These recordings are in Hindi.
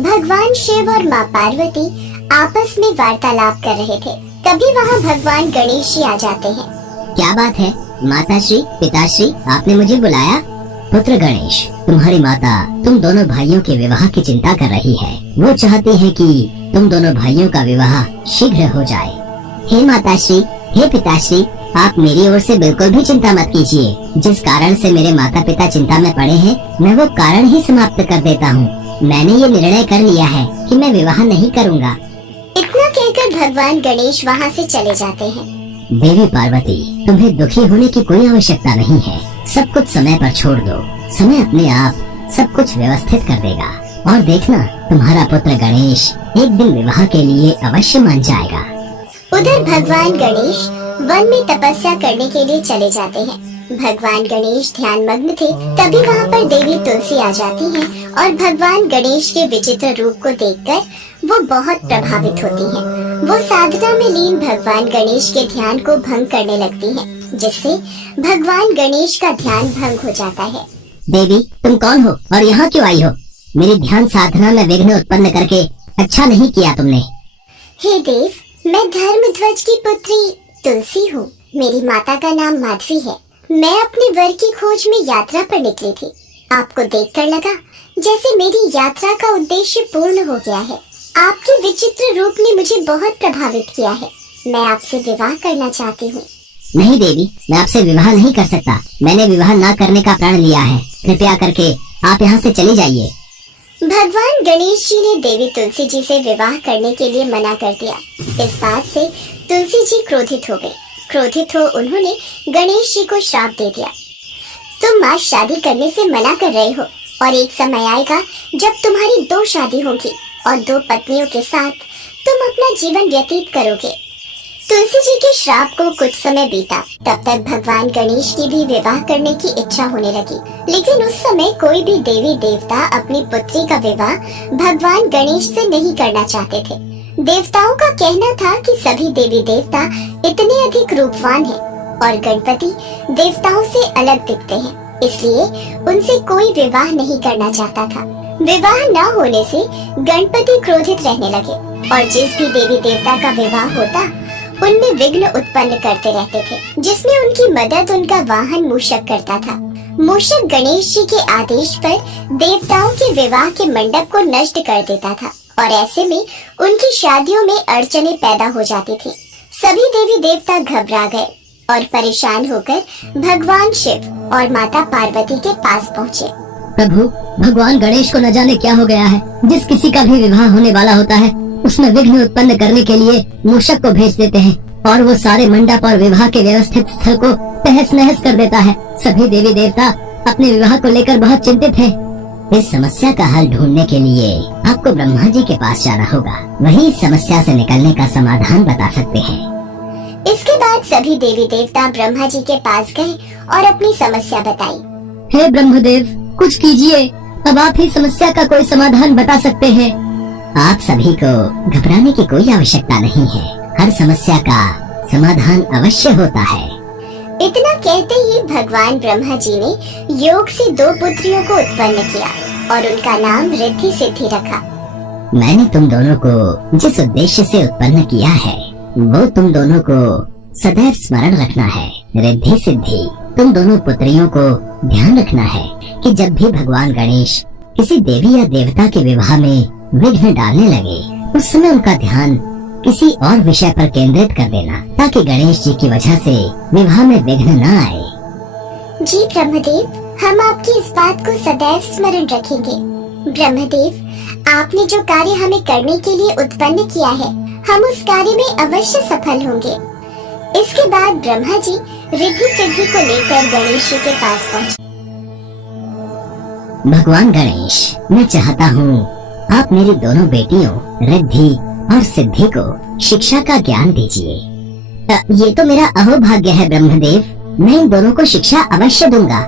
भगवान शिव और माँ पार्वती आपस में वार्तालाप कर रहे थे। तभी वहाँ भगवान गणेश जी आ जाते हैं। क्या बात है माताश्री, पिताश्री, आपने मुझे बुलाया? पुत्र गणेश, तुम्हारी माता तुम दोनों भाइयों के विवाह की चिंता कर रही है। वो चाहती है कि तुम दोनों भाइयों का विवाह शीघ्र हो जाए। हे माताश्री, हे पिताश्री, आप मेरी ओर से बिल्कुल भी चिंता मत कीजिए। जिस कारण से मेरे माता पिता चिंता में पड़े हैं, मैं वो कारण ही समाप्त कर देता हूँ। मैंने ये निर्णय कर लिया है कि मैं विवाह नहीं करूँगा। इतना कहकर भगवान गणेश वहाँ से चले जाते हैं। देवी पार्वती, तुम्हें दुखी होने की कोई आवश्यकता नहीं है। सब कुछ समय पर छोड़ दो। समय अपने आप सब कुछ व्यवस्थित कर देगा और देखना, तुम्हारा पुत्र गणेश एक दिन विवाह के लिए अवश्य मान जाएगा। उधर भगवान गणेश वन में तपस्या करने के लिए चले जाते हैं। भगवान गणेश ध्यान मग्न थे। तभी वहाँ पर देवी तुलसी आ जाती हैं और भगवान गणेश के विचित्र रूप को देखकर वो बहुत प्रभावित होती हैं। वो साधना में लीन भगवान गणेश के ध्यान को भंग करने लगती हैं, जिससे भगवान गणेश का ध्यान भंग हो जाता है। देवी, तुम कौन हो और यहाँ क्यों आई हो? मेरी ध्यान साधना में विघ्न उत्पन्न करके अच्छा नहीं किया तुमने। हे देव, मैं धर्मध्वज की पुत्री तुलसी हूँ। मेरी माता का नाम माधवी है। मैं अपने वर की खोज में यात्रा पर निकली थी। आपको देखकर लगा जैसे मेरी यात्रा का उद्देश्य पूर्ण हो गया है। आपके विचित्र रूप ने मुझे बहुत प्रभावित किया है। मैं आपसे विवाह करना चाहती हूँ। नहीं देवी, मैं आपसे विवाह नहीं कर सकता। मैंने विवाह न करने का प्रण लिया है। कृपया करके आप यहाँ से चली जाइए। भगवान गणेश जी ने देवी तुलसी जी से विवाह करने के लिए मना कर दिया। इस बात से तुलसी जी क्रोधित हो गई। क्रोधित हो उन्होंने गणेश जी को श्राप दे दिया। तुम आज शादी करने से मना कर रहे हो और एक समय आएगा जब तुम्हारी 2 शादी होगी और 2 पत्नियों के साथ तुम अपना जीवन व्यतीत करोगे। तुलसी जी के श्राप को कुछ समय बीता। तब तक भगवान गणेश की भी विवाह करने की इच्छा होने लगी, लेकिन उस समय कोई भी देवी देवता अपनी पुत्री का विवाह भगवान गणेश से नहीं करना चाहते थे। देवताओं का कहना था कि सभी देवी देवता इतने अधिक रूपवान हैं और गणपति देवताओं से अलग दिखते हैं, इसलिए उनसे कोई विवाह नहीं करना चाहता था। विवाह न होने से गणपति क्रोधित रहने लगे और जिस भी देवी देवता का विवाह होता उनमें विघ्न उत्पन्न करते रहते थे, जिसमें उनकी मदद उनका वाहन मूषक करता था। मूषक गणेश जी के आदेश पर देवताओं के विवाह के मंडप को नष्ट कर देता था और ऐसे में उनकी शादियों में अड़चनें पैदा हो जाती थी। सभी देवी देवता घबरा गए और परेशान होकर भगवान शिव और माता पार्वती के पास पहुँचे। प्रभु, भगवान गणेश को न जाने क्या हो गया है। जिस किसी का भी विवाह होने वाला होता है उसमें विघ्न उत्पन्न करने के लिए मूषक को भेज देते हैं और वो सारे मंडप और विवाह के व्यवस्थित स्थल को तहस नहस कर देता है। सभी देवी देवता अपने विवाह को लेकर बहुत चिंतित हैं। इस समस्या का हल ढूंढने के लिए आपको ब्रह्मा जी के पास जाना होगा। वही इस समस्या से निकलने का समाधान बता सकते हैं। इसके बाद सभी देवी देवता ब्रह्मा जी के पास गए और अपनी समस्या बताई। हे ब्रह्मदेव, कुछ कीजिए। अब आप ही समस्या का कोई समाधान बता सकते हैं। आप सभी को घबराने की कोई आवश्यकता नहीं है। हर समस्या का समाधान अवश्य होता है। इतना कहते ही भगवान ब्रह्मा जी ने योग से 2 पुत्रियों को उत्पन्न किया और उनका नाम रिद्धि सिद्धि रखा। मैंने तुम दोनों को जिस उद्देश्य से उत्पन्न किया है वो तुम दोनों को सदैव स्मरण रखना है। रिद्धि सिद्धि, तुम दोनों पुत्रियों को ध्यान रखना है कि जब भी भगवान गणेश किसी देवी या देवता के विवाह में विघ्न डालने लगे उस समय उनका ध्यान किसी और विषय पर केंद्रित कर देना, ताकि गणेश जी की वजह से विवाह में विघ्न न आए। जी ब्रह्मदेव, हम आपकी इस बात को सदैव स्मरण रखेंगे। ब्रह्मदेव, आपने जो कार्य हमें करने के लिए उत्पन्न किया है, हम उस कार्य में अवश्य सफल होंगे। इसके बाद ब्रह्मा जी रिद्धि सिद्धि को लेकर गणेश जी के पास पहुँचे। भगवान गणेश, मैं चाहता हूँ आप मेरी दोनों बेटियों रिद्धि और सिद्धि को शिक्षा का ज्ञान दीजिए। ये तो मेरा अहोभाग्य है ब्रह्मदेव, मैं इन दोनों को शिक्षा अवश्य दूंगा।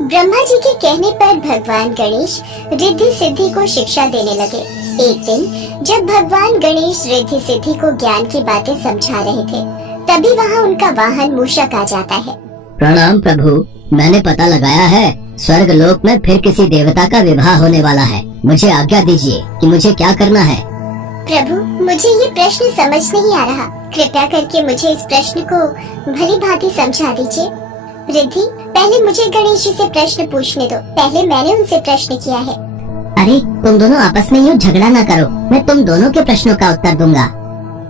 ब्रह्मा जी के कहने पर भगवान गणेश रिद्धि सिद्धि को शिक्षा देने लगे। एक दिन जब भगवान गणेश रिद्धि सिद्धि को ज्ञान की बातें समझा रहे थे, तभी वहाँ उनका वाहन मूषक आ जाता है। प्रणाम प्रभु, मैंने पता लगाया है स्वर्ग लोक में फिर किसी देवता का विवाह होने वाला है। मुझे आज्ञा दीजिए कि मुझे क्या करना है। प्रभु, मुझे ये प्रश्न समझ नहीं आ रहा। कृपया करके मुझे इस प्रश्न को भली भांति समझा दीजिए। रिद्धि, पहले मुझे गणेश जी से प्रश्न पूछने दो। पहले मैंने उनसे प्रश्न किया है। अरे तुम दोनों आपस में यूँ झगड़ा ना करो, मैं तुम दोनों के प्रश्नों का उत्तर दूंगा।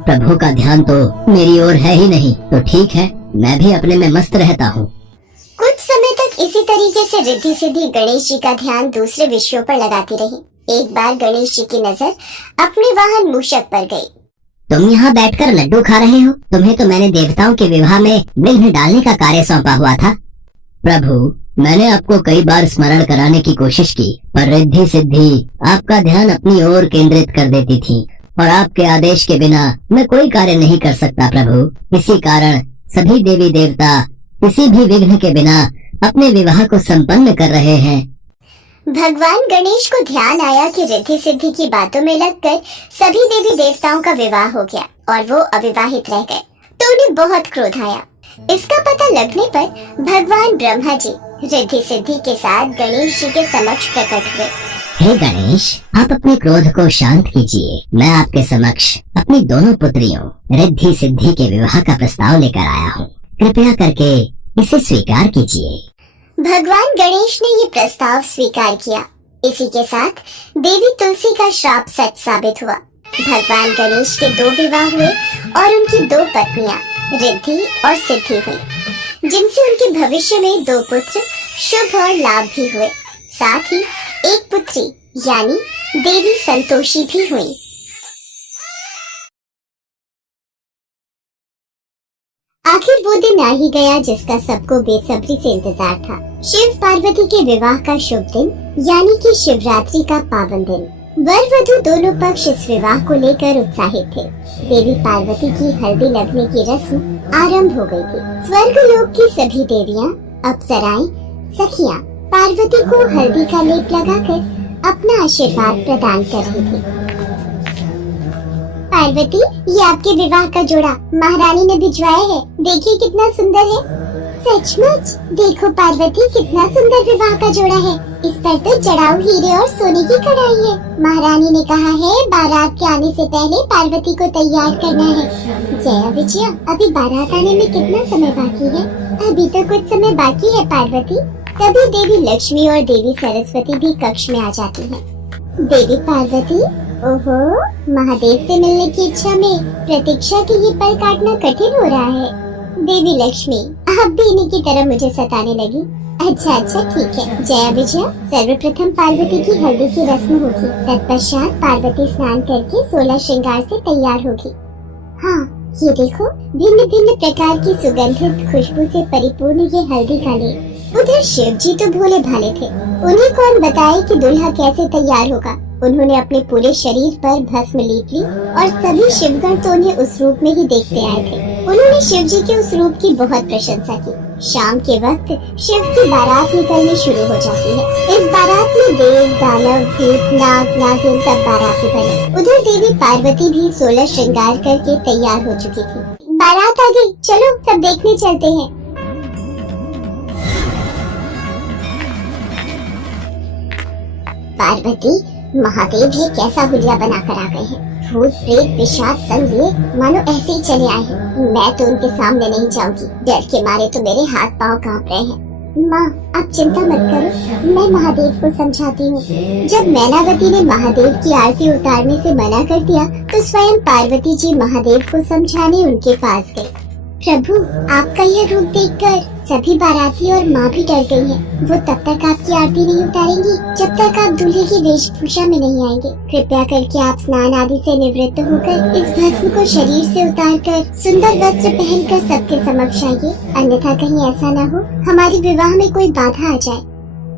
प्रभु का ध्यान तो मेरी ओर है ही नहीं, तो ठीक है, मैं भी अपने में मस्त रहता हूँ। कुछ समय तक इसी तरीके से रिद्धि सिद्धि गणेश जी का ध्यान दूसरे विषयों पर लगाती रही। एक बार गणेश जी की नजर अपने वाहन मूषक पर गई। तुम यहाँ बैठकर लड्डू खा रहे हो? तुम्हें तो मैंने देवताओं के विवाह में विघ्न डालने का कार्य सौंपा हुआ था। प्रभु, मैंने आपको कई बार स्मरण कराने की कोशिश की, पर रिद्धि सिद्धि आपका ध्यान अपनी ओर केंद्रित कर देती थी, और आपके आदेश के बिना मैं कोई कार्य नहीं कर सकता प्रभु। इसी कारण सभी देवी देवता किसी भी विघ्न के बिना अपने विवाह को संपन्न कर रहे हैं। भगवान गणेश को ध्यान आया कि रिद्धि सिद्धि की बातों में लगकर सभी देवी देवताओं का विवाह हो गया और वो अविवाहित रह गए, तो उन्हें बहुत क्रोध आया। इसका पता लगने पर भगवान ब्रह्मा जी रिद्धि सिद्धि के साथ गणेश जी के समक्ष प्रकट हुए। हे गणेश, आप अपने क्रोध को शांत कीजिए। मैं आपके समक्ष अपनी दोनों पुत्रियों रिद्धि सिद्धि के विवाह का प्रस्ताव लेकर आया हूँ। कृपया करके इसे स्वीकार कीजिए। भगवान गणेश ने ये प्रस्ताव स्वीकार किया। इसी के साथ देवी तुलसी का श्राप सच साबित हुआ। भगवान गणेश के 2 विवाह हुए और उनकी 2 पत्नियां रिद्धि और सिद्धि हुई, जिनसे उनके भविष्य में 2 पुत्र शुभ और लाभ भी हुए। साथ ही एक पुत्री यानी देवी संतोषी भी हुई। आखिर वो दिन आ ही गया जिसका सबको बेसब्री से इंतजार था। शिव पार्वती के विवाह का शुभ दिन यानी कि शिवरात्रि का पावन दिन। वर वधू दोनों पक्ष इस विवाह को लेकर उत्साहित थे। देवी पार्वती की हल्दी लगने की रस्म आरंभ हो गई थी। स्वर्ग लोक की सभी देवियां, अप्सराएं, सखियां पार्वती को हल्दी का लेप लगाकर अपना आशीर्वाद प्रदान कर रही थी। पार्वती, ये आपके विवाह का जोड़ा महारानी ने भिजवाया है। देखिए कितना सुंदर है। सचमुच, देखो पार्वती, कितना सुंदर विवाह का जोड़ा है। इस पर तो जड़ाऊ हीरे और सोने की कढ़ाई है। महारानी ने कहा है बारात के आने से पहले पार्वती को तैयार करना है। जया विजया, अभी बारात आने में कितना समय बाकी है? अभी तो कुछ समय बाकी है पार्वती। तभी देवी लक्ष्मी और देवी सरस्वती भी कक्ष में आ जाती हैं। देवी पार्वती, ओहो, महादेव से मिलने की इच्छा में प्रतीक्षा के ये पल काटना कठिन हो रहा है। देवी लक्ष्मी, आप भी इन्हीं की तरह मुझे सताने लगी। अच्छा ठीक है। जया विजया, सर्वप्रथम पार्वती की हल्दी की रस्म होगी। तत्पश्चात पार्वती स्नान करके 16 श्रृंगार से तैयार होगी। हाँ, ये देखो, भिन्न भिन्न प्रकार की सुगंधित खुशबू से परिपूर्ण ये हल्दी का लेप। उधर शिव जी तो भोले भाले थे। उन्हें कौन बताए कि दुल्हा कैसे तैयार होगा। उन्होंने अपने पूरे शरीर पर भस्म लीप ली और सभी शिवगण तो उन्हें उस रूप में ही देखते आए थे। उन्होंने शिव जी के उस रूप की बहुत प्रशंसा की। शाम के वक्त शिव की बारात निकलनी शुरू हो जाती है। इस बारात में देव, दानव, भूत, नाग, नागिन सब बाराती बने। उधर देवी पार्वती भी 16 श्रृंगार करके तैयार हो चुकी थी। बारात आ गई, चलो सब देखने चलते हैं। पार्वती, महादेव ये कैसा हुलिया बनाकर आ गए हैं। भूत प्रेत पिशाच संग लिए मानो ऐसे ही चले आए हैं। मैं तो उनके सामने नहीं जाऊंगी। डर के मारे तो मेरे हाथ पांव कांप रहे हैं। माँ, आप चिंता मत करो, मैं महादेव को समझाती हूँ। जब मैनावती ने महादेव की आरती उतारने से मना कर दिया तो स्वयं पार्वती जी महादेव को समझाने उनके पास गए। प्रभु, आपका यह रूप देखकर सभी बाराती और माँ भी डर गई है। वो तब तक आपकी आरती नहीं उतारेंगी जब तक आप दूल्हे की वेशभूषा में नहीं आएंगे। कृपया करके आप स्नान आदि से निवृत्त होकर इस भस्म को शरीर से उतारकर सुंदर वस्त्र पहनकर सबके समक्ष आइए, अन्यथा कहीं ऐसा न हो हमारे विवाह में कोई बाधा आ जाए।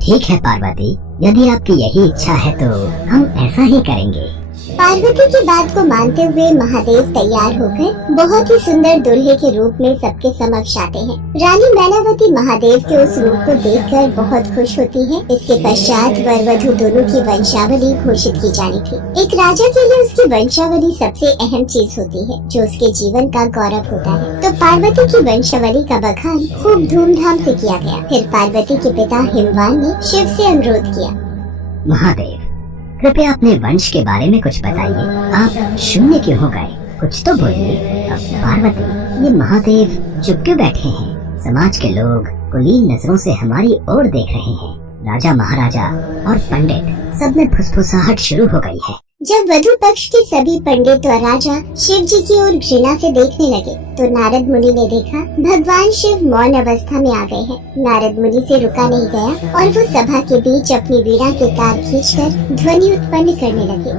ठीक है पार्वती, यदि आपकी यही इच्छा है तो हम ऐसा ही करेंगे। पार्वती की बात को मानते हुए महादेव तैयार होकर बहुत ही सुंदर दूल्हे के रूप में सबके समक्ष आते हैं। रानी मैनावती महादेव के उस रूप को देखकर बहुत खुश होती है। इसके पश्चात वर वधू दोनों की वंशावली घोषित की जानी थी। एक राजा के लिए उसकी वंशावली सबसे अहम चीज होती है, जो उसके जीवन का गौरव होता है। तो पार्वती की वंशावली का बखान खूब धूमधाम से किया गया। फिर पार्वती के पिता हिमवान ने शिव से अनुरोध किया, महादेव, कृपया अपने वंश के बारे में कुछ बताइए। आप शून्य क्यों हो गए? कुछ तो बोलिए। अब पार्वती, ये महादेव चुप क्यों बैठे हैं? समाज के लोग कुलीन नजरों से हमारी ओर देख रहे हैं। राजा महाराजा और पंडित सब में फुसफुसाहट शुरू हो गई है। जब वधु पक्ष के सभी पंडित और राजा शिव जी की ओर घृणा से देखने लगे तो नारद मुनि ने देखा भगवान शिव मौन अवस्था में आ गए हैं। नारद मुनि से रुका नहीं गया और वो सभा के बीच अपनी वीणा के तार खींचकर ध्वनि उत्पन्न करने लगे।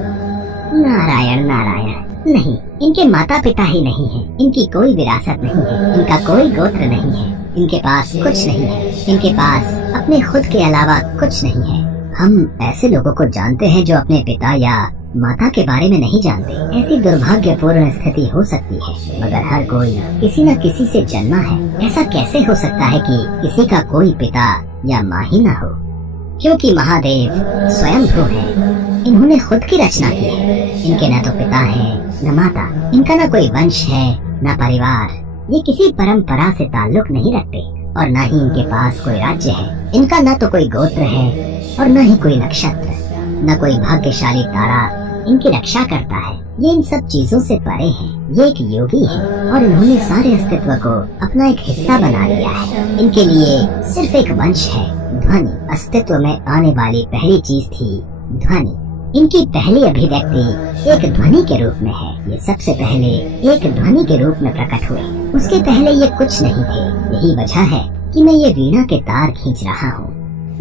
नारायण नारायण, नहीं, इनके माता पिता ही नहीं है, इनकी कोई विरासत नहीं है, इनका कोई गोत्र नहीं है, इनके पास कुछ नहीं है, इनके पास अपने खुद के अलावा कुछ नहीं है। हम ऐसे लोगों को जानते हैं जो अपने पिता या माता के बारे में नहीं जानते। ऐसी दुर्भाग्यपूर्ण स्थिति हो सकती है, मगर हर कोई किसी न किसी से जन्मा है। ऐसा कैसे हो सकता है कि किसी का कोई पिता या माँ ही न हो? क्योंकि महादेव स्वयंभू है, इन्होंने खुद की रचना की है। इनके न तो पिता है न माता, इनका न कोई वंश है न परिवार। ये किसी परंपरा से ताल्लुक नहीं रखते और न ही इनके पास कोई राज्य है। इनका न तो कोई गोत्र है और न ही कोई नक्षत्र, न कोई भाग्यशाली तारा इनकी रक्षा करता है। ये इन सब चीजों से परे हैं। ये एक योगी है और इन्होंने सारे अस्तित्व को अपना एक हिस्सा बना लिया है। इनके लिए सिर्फ एक वंश है, ध्वनि। अस्तित्व में आने वाली पहली चीज थी ध्वनि। इनकी पहली अभिव्यक्ति एक ध्वनि के रूप में है। ये सबसे पहले एक ध्वनि के रूप में प्रकट हुए। उसके पहले ये कुछ नहीं थे। यही वजह है कि मैं ये वीणा के तार खींच रहा हूँ।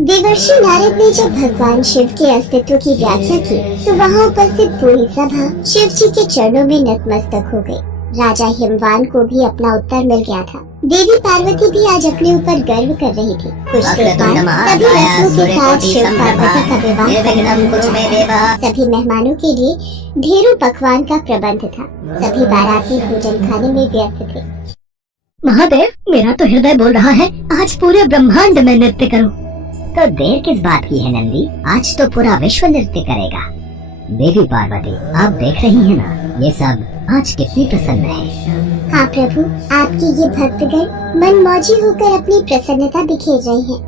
देवर्षि नारद ने जब भगवान शिव के अस्तित्व की व्याख्या की तो वहाँ उपस्थित पूरी सभा शिव जी के चरणों में नतमस्तक हो गई। राजा हिमवान को भी अपना उत्तर मिल गया था। देवी पार्वती भी आज अपने ऊपर गर्व कर रही थी। कुछ देर बाद सभी रस्मों के साथ शिव पार्वती का विवाह। सभी मेहमानों के लिए ढेरों पकवान का प्रबंध था। सभी बाराती भोजन खाने में व्यस्त थे। महादेव, मेरा तो हृदय बोल रहा है, आज पूरे ब्रह्मांड में नृत्य करो। तो देर किस बात की है नंदी? आज तो पूरा विश्व नृत्य करेगा। देवी पार्वती, आप देख रही हैं ना, ये सब आज कितनी प्रसन्न है। हाँ प्रभु, आपकी ये भक्तगण मन मौजी होकर अपनी प्रसन्नता बिखेर रहे हैं।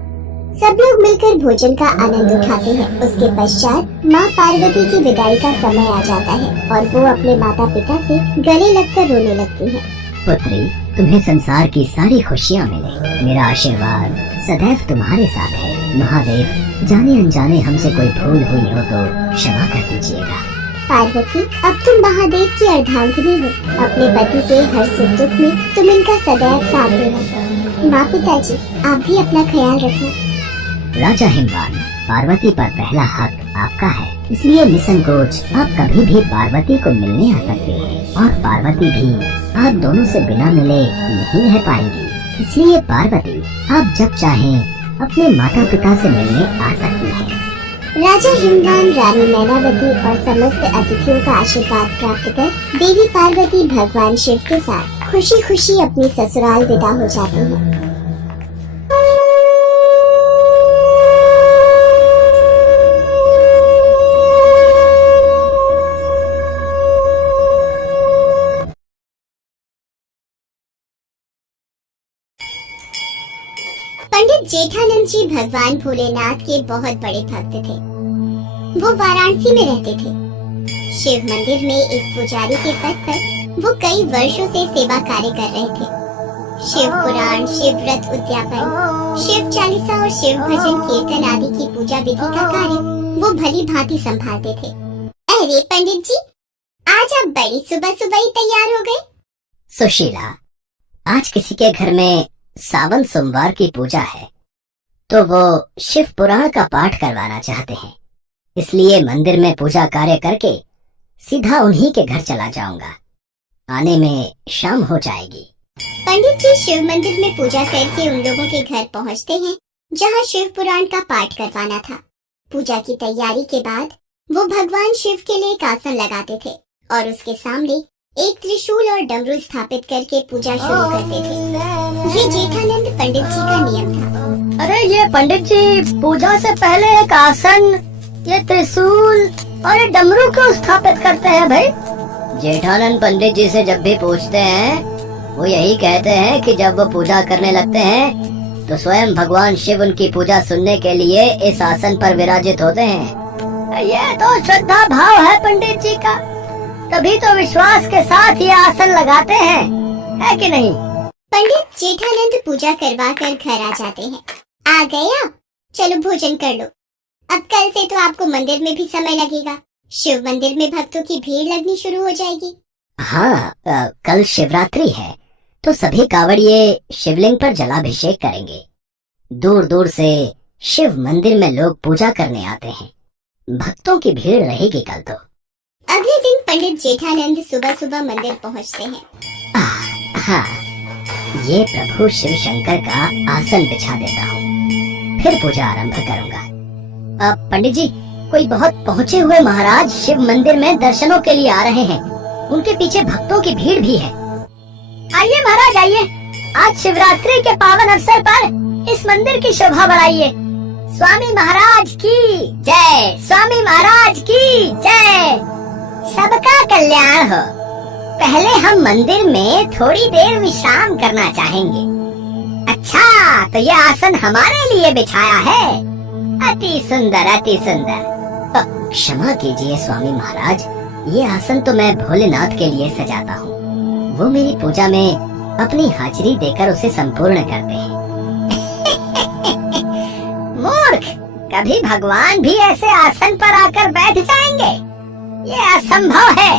सब लोग मिलकर भोजन का आनंद उठाते हैं। उसके पश्चात माँ पार्वती की विदाई का समय आ जाता है और वो अपने माता पिता से गले लगकर रोने लगती है। पुत्री, तुम्हें संसार की सारी खुशियाँ मिले। मेरा आशीर्वाद सदैव तुम्हारे साथ है। महादेव, जाने अनजाने हमसे कोई भूल हुई हो तो क्षमा कर दीजिएगा। पार्वती, अब तुम महादेव की अर्धांगिनी हो। अपने पति के हर सुख दुख में तुम इनका सदैव साथ देना। माँ पिताजी, आप भी अपना ख्याल रखना। राजा हिमवान, पार्वती पर पहला हक आपका है, इसलिए निसंकोच आप कभी भी पार्वती को मिलने आ सकते हैं और पार्वती भी आप दोनों से बिना मिले नहीं रह पाएंगी। इसलिए पार्वती, आप जब चाहें अपने माता पिता से मिलने आ सकती हैं। राजा हिमवान रानी मैनावती और समस्त अतिथियों का आशीर्वाद प्राप्त कर देवी पार्वती भगवान शिव के साथ खुशी खुशी अपनी ससुराल विदा हो जाती हैं। पंडित जेठानंद जी भगवान भोलेनाथ के बहुत बड़े भक्त थे। वो वाराणसी में रहते थे। शिव मंदिर में एक पुजारी के पद पर वो कई वर्षों से सेवा कार्य कर रहे थे। शिव पुराण, शिव व्रत उद्यापन, शिव चालीसा और शिव भजन कीर्तन आदि की पूजा विधि का कार्य वो भली भांति संभालते थे। अरे पंडित जी, आज आप बड़ी सुबह सुबह ही तैयार हो गए। सुशीला, आज किसी के घर में सावन सोमवार की पूजा है तो वो शिव पुराण का पाठ करवाना चाहते हैं, इसलिए मंदिर में पूजा कार्य करके सीधा उन्हीं के घर चला जाऊंगा। आने में शाम हो जाएगी। पंडित जी शिव मंदिर में पूजा करके उन लोगों के घर पहुंचते हैं जहां शिव पुराण का पाठ करवाना था। पूजा की तैयारी के बाद वो भगवान शिव के लिए एक आसन लगाते थे और उसके सामने एक त्रिशूल और डमरू स्थापित करके पूजा शुरू करते थे। ये जेठानंद पंडित जी का नियम था। अरे ये पंडित जी पूजा से पहले एक आसन, ये त्रिशूल और ये डमरू क्यों स्थापित करते हैं भाई? जेठानंद पंडित जी से जब भी पूछते हैं वो यही कहते हैं कि जब वो पूजा करने लगते हैं तो स्वयं भगवान शिव उनकी पूजा सुनने के लिए इस आसन पर विराजित होते हैं। ये तो श्रद्धा भाव है पंडित जी का, तभी तो विश्वास के साथ ये आसन लगाते हैं, है कि नहीं? पंडित जेठानंद पूजा करवा कर घर आ जाते हैं। आ गए आप? चलो भोजन कर लो। अब कल से तो आपको मंदिर में भी समय लगेगा। शिव मंदिर में भक्तों की भीड़ लगनी शुरू हो जाएगी। हाँ, कल शिवरात्रि है तो सभी कांवड़िए शिवलिंग पर जलाभिषेक करेंगे। दूर दूर से शिव मंदिर में लोग पूजा करने आते हैं। भक्तों की भीड़ रहेगी कल तो। अगले दिन पंडित जेठानंद सुबह सुबह मंदिर पहुंचते हैं। हाँ, ये प्रभु शिव शंकर का आसन बिछा देता हूँ, फिर पूजा आरंभ करूँगा। पंडित जी, कोई बहुत पहुँचे हुए महाराज शिव मंदिर में दर्शनों के लिए आ रहे हैं। उनके पीछे भक्तों की भीड़ भी है। आइए महाराज आइए, आज शिवरात्रि के पावन अवसर पर इस मंदिर की शोभा बढ़ाइए। स्वामी महाराज की जय, स्वामी महाराज की जय। सबका कल्याण हो। पहले हम मंदिर में थोड़ी देर विश्राम करना चाहेंगे। अच्छा, तो ये आसन हमारे लिए बिछाया है। अति सुंदर, अति सुंदर। क्षमा कीजिए स्वामी महाराज, ये आसन तो मैं भोलेनाथ के लिए सजाता हूँ। वो मेरी पूजा में अपनी हाजिरी देकर उसे संपूर्ण करते हैं। मूर्ख, कभी भगवान भी ऐसे आसन पर आकर बैठ जाएंगे? ये असंभव है,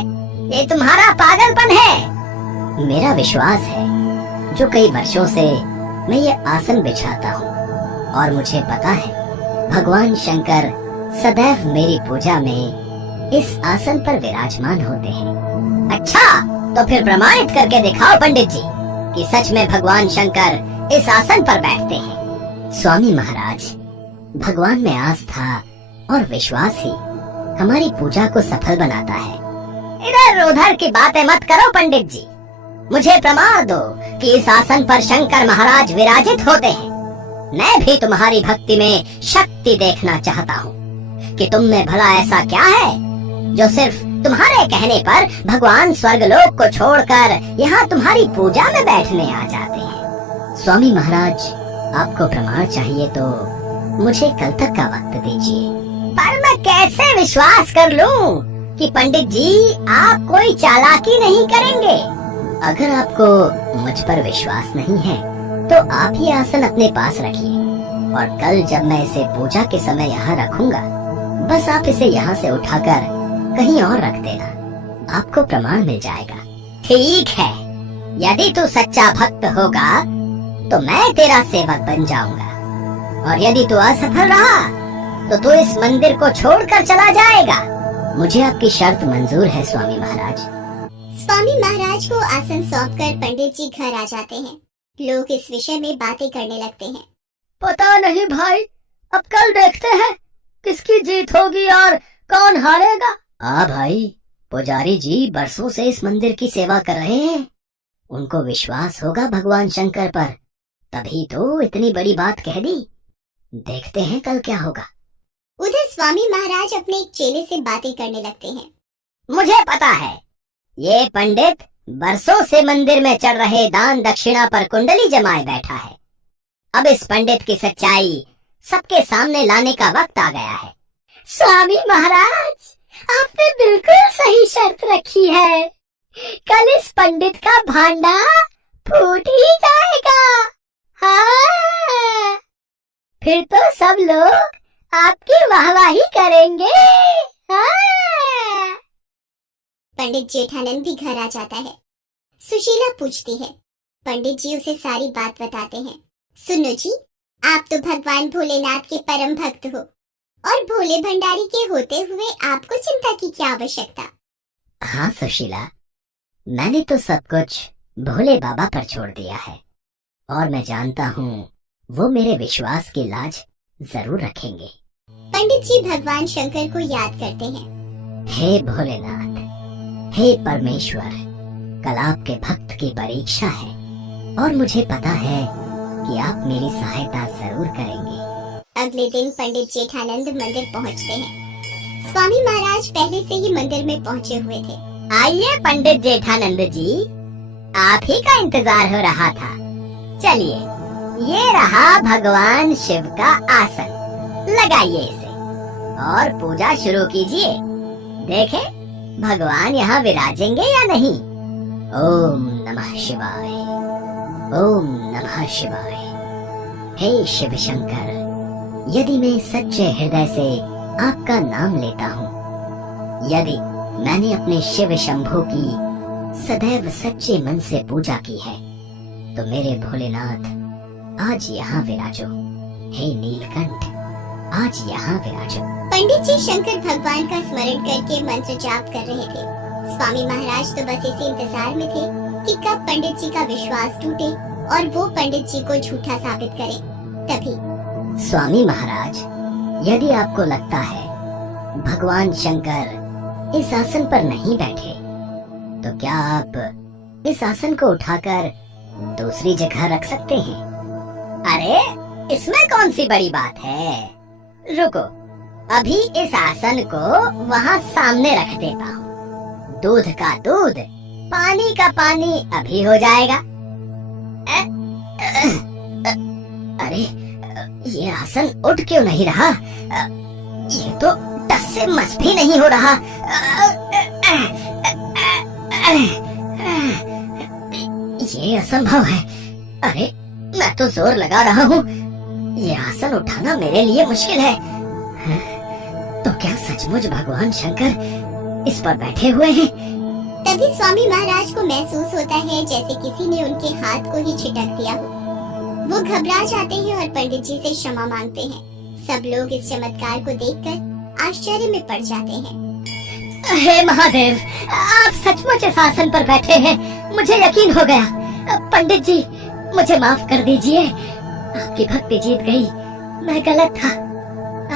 ये तुम्हारा पागलपन है। मेरा विश्वास है, जो कई वर्षों से मैं ये आसन बिछाता हूँ और मुझे पता है भगवान शंकर सदैव मेरी पूजा में इस आसन पर विराजमान होते हैं। अच्छा, तो फिर प्रमाणित करके दिखाओ पंडित जी कि सच में भगवान शंकर इस आसन पर बैठते हैं। स्वामी महाराज, भगवान में आस्था और विश्वास ही हमारी पूजा को सफल बनाता है। इधर उधर की बातें मत करो पंडित जी, मुझे प्रमाण दो कि इस आसन पर शंकर महाराज विराजित होते हैं। मैं भी तुम्हारी भक्ति में शक्ति देखना चाहता हूँ कि तुम में भला ऐसा क्या है जो सिर्फ तुम्हारे कहने पर भगवान स्वर्गलोक को छोड़कर यहाँ तुम्हारी पूजा में बैठने आ जाते हैं। स्वामी महाराज, आपको प्रमाण चाहिए तो मुझे कल तक का वक्त दीजिए। पर मैं कैसे विश्वास कर लूं कि पंडित जी आप कोई चालाकी नहीं करेंगे? अगर आपको मुझ पर विश्वास नहीं है तो आप ये आसन अपने पास रखिए और कल जब मैं इसे पूजा के समय यहाँ रखूंगा, बस आप इसे यहाँ से उठाकर कहीं और रख देना, आपको प्रमाण मिल जाएगा। ठीक है, यदि तू सच्चा भक्त होगा तो मैं तेरा सेवक बन जाऊंगा, और यदि तू असफल रहा तो तू इस मंदिर को छोड़कर चला जाएगा। मुझे आपकी शर्त मंजूर है स्वामी महाराज। स्वामी महाराज को आसन सौंपकर पंडित जी घर आ जाते हैं। लोग इस विषय में बातें करने लगते हैं। पता नहीं भाई, अब कल देखते हैं किसकी जीत होगी और कौन हारेगा। भाई, पुजारी जी बरसों से इस मंदिर की सेवा कर रहे हैं, उनको विश्वास होगा भगवान शंकर पर, तभी तो इतनी बड़ी बात कह दी। देखते हैं कल क्या होगा। उधर स्वामी महाराज अपने एक चेले से बातें करने लगते हैं। मुझे पता है, ये पंडित बरसों से मंदिर में चढ़ रहे दान दक्षिणा पर कुंडली जमाए बैठा है। अब इस पंडित की सच्चाई सबके सामने लाने का वक्त आ गया है। स्वामी महाराज, आपने बिल्कुल सही शर्त रखी है। कल इस पंडित का भांडा फूट ही जाएगा। हाँ, फिर तो सब लोग आपकी वाहवाही करेंगे। हाँ। पंडित जेठानंद भी घर आ जाता है। सुशीला पूछती है। पंडित जी उसे सारी बात बताते हैं। सुनो जी, आप तो भगवान भोलेनाथ के परम भक्त हो और भोले भंडारी के होते हुए आपको चिंता की क्या आवश्यकता। हाँ सुशीला, मैंने तो सब कुछ भोले बाबा पर छोड़ दिया है और मैं जानता हूँ वो मेरे विश्वास की लाज जरूर रखेंगे। पंडित जी भगवान शंकर को याद करते हैं। हे भोलेनाथ, हे परमेश्वर, कल आपके भक्त की परीक्षा है और मुझे पता है कि आप मेरी सहायता जरूर करेंगे। अगले दिन पंडित जेठानंद मंदिर पहुंचते हैं। स्वामी महाराज पहले से ही मंदिर में पहुंचे हुए थे। आइए पंडित जेठानंद जी, आप ही का इंतजार हो रहा था। चलिए, ये रहा भगवान शिव का आसन, लगाइए इसे और पूजा शुरू कीजिए। देखें भगवान यहाँ विराजेंगे या नहीं। ओम नमः शिवाय, ओम नमः शिवाय। हे शिव शंकर, यदि मैं सच्चे हृदय से आपका नाम लेता हूँ, यदि मैंने अपने शिव शंभू की सदैव सच्चे मन से पूजा की है, तो मेरे भोलेनाथ आज यहाँ विराजो। हे नीलकंठ, आज यहाँ विराजो। पंडित जी शंकर भगवान का स्मरण करके मंत्र जाप कर रहे थे। स्वामी महाराज तो बस इसी इंतजार में थे कि कब पंडित जी का विश्वास टूटे और वो पंडित जी को झूठा साबित करें। तभी स्वामी महाराज, यदि आपको लगता है भगवान शंकर इस आसन पर नहीं बैठे, तो क्या आप इस आसन को उठाकर दूसरी जगह रख सकते हैं? अरे इसमें कौन सी बड़ी बात है, रुको, अभी इस आसन को वहाँ सामने रख देता हूँ। दूध का दूध, पानी का पानी अभी हो जाएगा। अरे ये आसन उठ क्यों नहीं रहा? ये तो टस से मस भी नहीं हो रहा। ये असंभव है। अरे मैं तो जोर लगा रहा हूँ, ये आसन उठाना मेरे लिए मुश्किल है। तो क्या सचमुच भगवान शंकर इस पर बैठे हुए हैं? तभी स्वामी महाराज को महसूस होता है जैसे किसी ने उनके हाथ को ही छिटक दिया हो। वो घबरा जाते हैं और पंडित जी से क्षमा मांगते हैं। सब लोग इस चमत्कार को देखकर आश्चर्य में पड़ जाते हैं। हे महादेव, आप सचमुच इस आसन पर बैठे हैं, मुझे यकीन हो गया। पंडित जी मुझे माफ कर दीजिए, आपकी भक्ति जीत गई, मैं गलत था।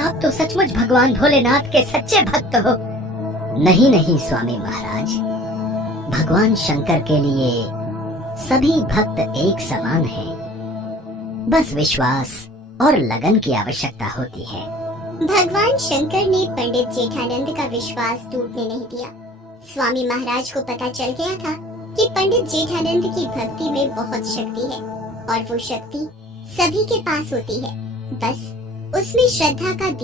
आप तो सचमुच भगवान भोलेनाथ के सच्चे भक्त हो। नहीं नहीं स्वामी महाराज, भगवान शंकर के लिए सभी भक्त एक समान हैं। बस विश्वास और लगन की आवश्यकता होती है। भगवान शंकर ने पंडित जेठानंद का विश्वास टूटने नहीं दिया। स्वामी महाराज को पता चल गया था कि पंडित जेठानंद की भक्ति में बहुत शक्ति है और वो शक्ति सभी के पास होती है, बस उसमें श्रद्धा का